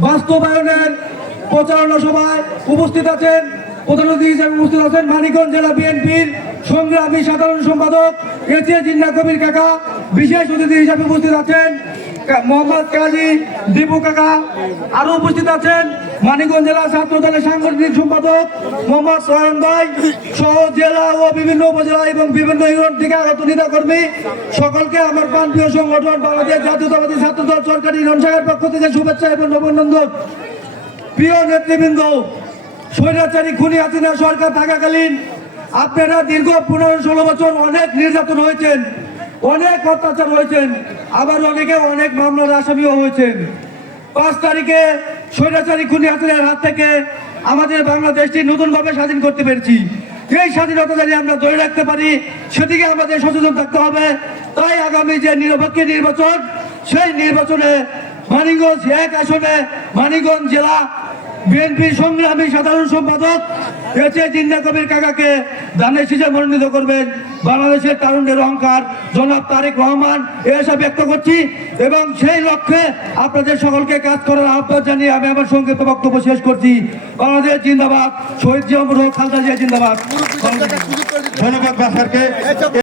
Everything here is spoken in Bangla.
বাস্তবায়নের প্রচারণা সভায় উপস্থিত আছেন প্রধান অতিথি হিসেবে উপস্থিত আছেন মানিকগঞ্জ জেলা বিএনপির সংগ্রামী সাধারণ সম্পাদক এসিয়া জিন্না কবির কাকা, বিশেষ অতিথি হিসাবে উপস্থিত আছেন মোহাম্মদ কাজী দীপু কাকা আরও উপস্থিত আছেন। মানিকগঞ্জ জেলা ছাত্র দলের সাংগঠনিক সম্পাদক মোহাম্মদ সোহেন ভাই সহ জেলা ও বিভিন্ন উপজেলা এবং বিভিন্ন ইউনিট থেকে আগত নেতা কর্মী সকলকে আমার প্রান্তীয় সংগঠন বাংলাদেশ জাতীয়তাবাদী ছাত্র দল সরকারি ইউনিয়ন শাখার পক্ষ থেকে শুভেচ্ছা এবং অভিনন্দন। প্রিয় নেতৃবৃন্দ, স্বৈরাচারী খুনি হাসিনা সরকার থাকাকালীন আপনারা দীর্ঘ পনেরো ষোলো বছর অনেক নির্যাতন হয়েছেন, অনেক অত্যাচার হয়েছেন। আবার অনেকে অনেক মামলার আসামিও হয়েছেন। পাঁচ তারিখে স্বৈরাচারী খুনি হাসিনার হাত থেকে আমাদের বাংলাদেশটি নতুনভাবে স্বাধীন করতে পেরেছি। এই স্বাধীনতা যদি আমরা ধরে রাখতে পারি, সেদিকে আমাদের সচেতন থাকতে হবে। তাই আগামী যে নিরপেক্ষ নির্বাচন, সেই নির্বাচনে মানিগঞ্জ এক আসনে মানিকগঞ্জ জেলা বিএনপি সংগ্রামী সাধারণ সম্পাদক এসে জিন্দা কবির কাকাকে দানের শীষে মনোনীত করবেন। বাংলাদেশের তারুণের অহংকার। জনাব তারেক রহমান এ আশা ব্যক্ত করছি এবং সেই লক্ষ্যে আপনাদের সকলকে কাজ করার আহ্বান জানিয়ে আমি আমার সংক্ষিপ্ত বক্তব্য শেষ করছি। বাংলাদেশ জিন্দাবাদ। শহীদ জিয়ামুর খালদা জিয়া জিন্দাবাদ। ধন্যবাদ